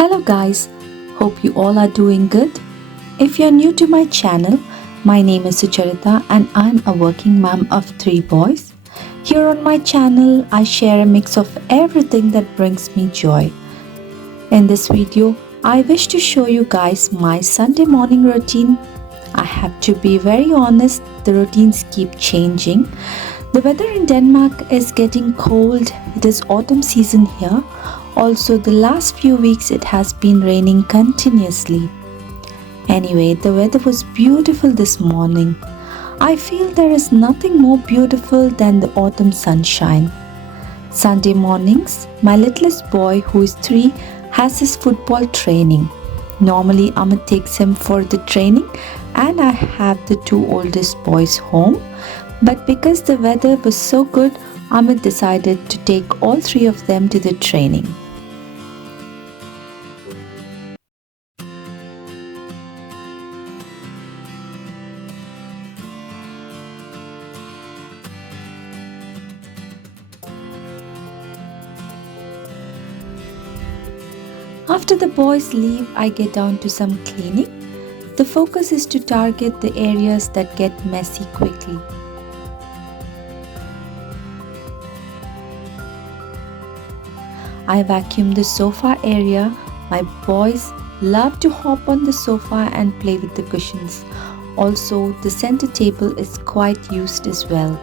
Hello guys, hope you all are doing good. If you're new to my channel, my name is Sucharita and I'm a working mom of 3 boys. Here on my channel, I share a mix of everything that brings me joy. In this video, I wish to show you guys my Sunday morning routine. I have to be very honest, the routines keep changing. The weather in Denmark is getting cold. It is autumn season here. Also, the last few weeks it has been raining continuously. Anyway, the weather was beautiful this morning. I feel there is nothing more beautiful than the autumn sunshine. Sunday mornings, my littlest boy who is 3 has his football training. Normally, Amit takes him for the training and I have the 2 oldest boys home. But because the weather was so good, Amit decided to take all 3 of them to the training. After the boys leave, I get down to some cleaning. The focus is to target the areas that get messy quickly. I vacuum the sofa area. My boys love to hop on the sofa and play with the cushions. Also, the center table is quite used as well.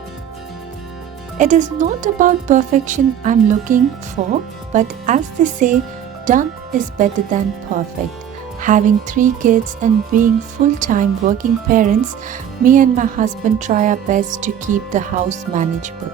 It is not about perfection I'm looking for, but as they say, done is better than perfect. Having 3 kids and being full-time working parents, me and my husband try our best to keep the house manageable.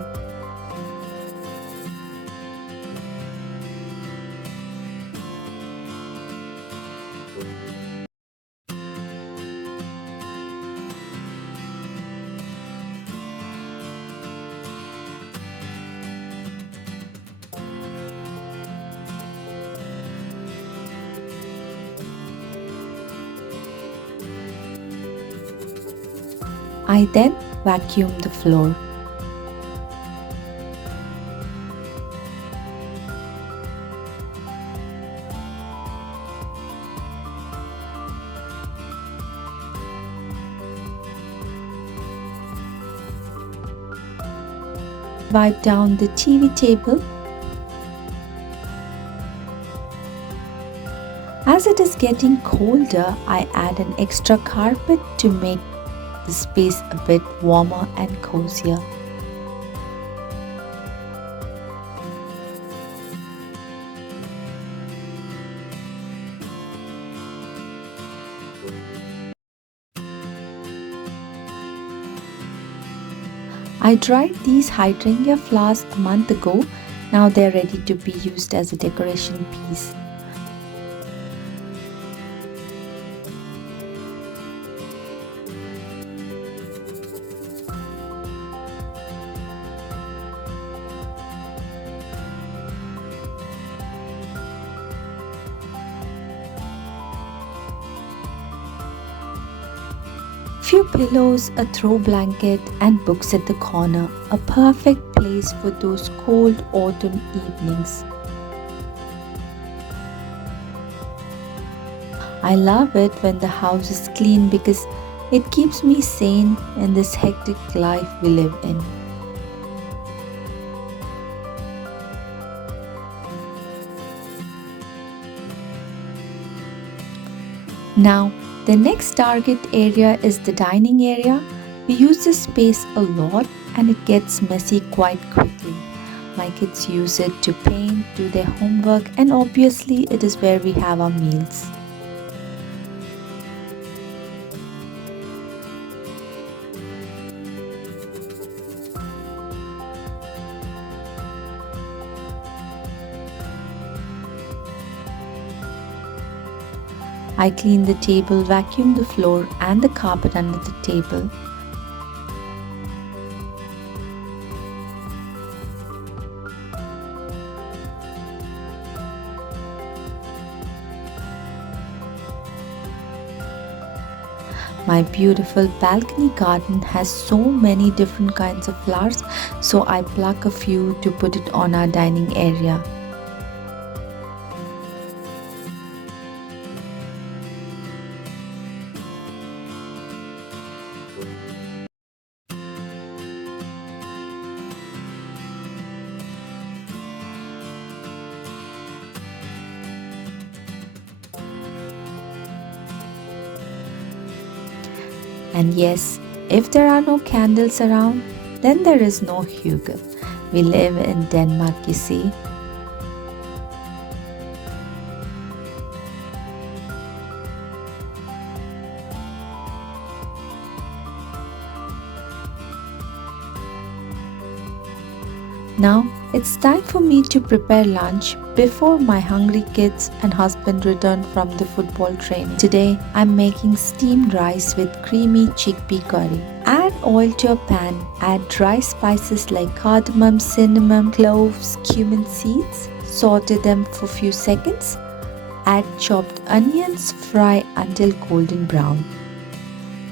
I then vacuum the floor. Wipe down the TV table. As it is getting colder, I add an extra carpet to make the space a bit warmer and cozier. I dried these hydrangea flowers a month ago. Now they are ready to be used as a decoration piece. Few pillows, a throw blanket and books at the corner, a perfect place for those cold autumn evenings. I love it when the house is clean because it keeps me sane in this hectic life we live in. Now, the next target area is the dining area. We use this space a lot and it gets messy quite quickly. My kids use it to paint, do their homework, and obviously it is where we have our meals. I clean the table, vacuum the floor and the carpet under the table. My beautiful balcony garden has so many different kinds of flowers, so I pluck a few to put it on our dining area. And yes, if there are no candles around, then there is no hygge. We live in Denmark, you see. Now it's time for me to prepare lunch before my hungry kids and husband return from the football training. Today I'm making steamed rice with creamy chickpea curry. Add oil to a pan, add dry spices like cardamom, cinnamon, cloves, cumin seeds. Saute them for a few seconds. Add chopped onions, fry until golden brown.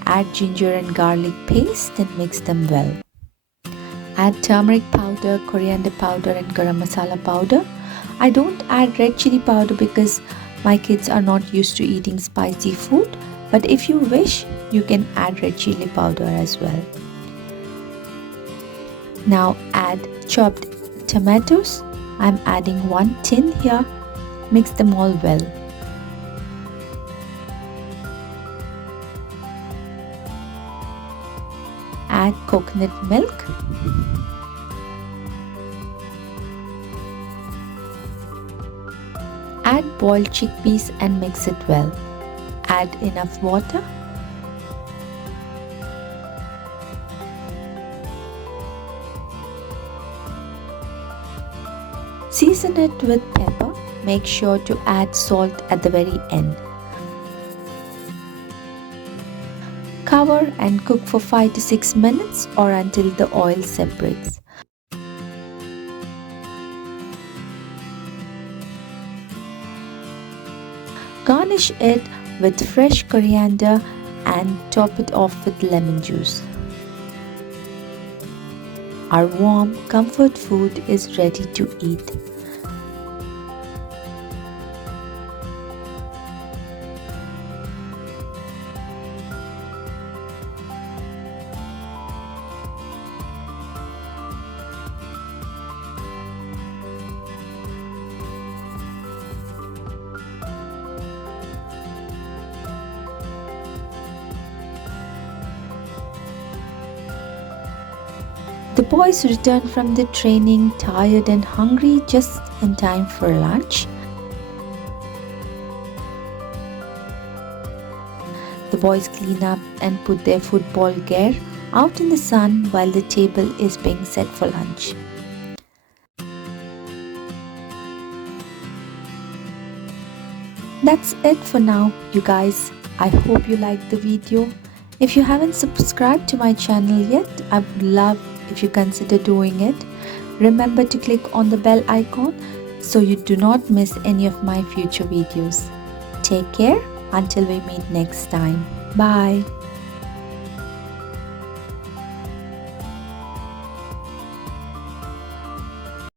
Add ginger and garlic paste and mix them well. Add turmeric powder, coriander powder and garam masala powder. I don't add red chili powder because my kids are not used to eating spicy food, but if you wish, you can add red chili powder as well. Now add chopped tomatoes. I'm adding 1 tin here. Mix them all well. Add coconut milk. Add boiled chickpeas and mix it well. Add enough water. Season it with pepper. Make sure to add salt at the very end. Cover and cook for 5 to 6 minutes or until the oil separates. Garnish it with fresh coriander and top it off with lemon juice. Our warm comfort food is ready to eat. The boys returned from the training tired and hungry just in time for lunch. The boys clean up and put their football gear out in the sun while the table is being set for lunch. That's it for now, you guys. I hope you liked the video. If you haven't subscribed to my channel yet, I would love if you consider doing it. Remember to click on the bell icon so you do not miss any of my future videos. Take care until we meet next time. Bye.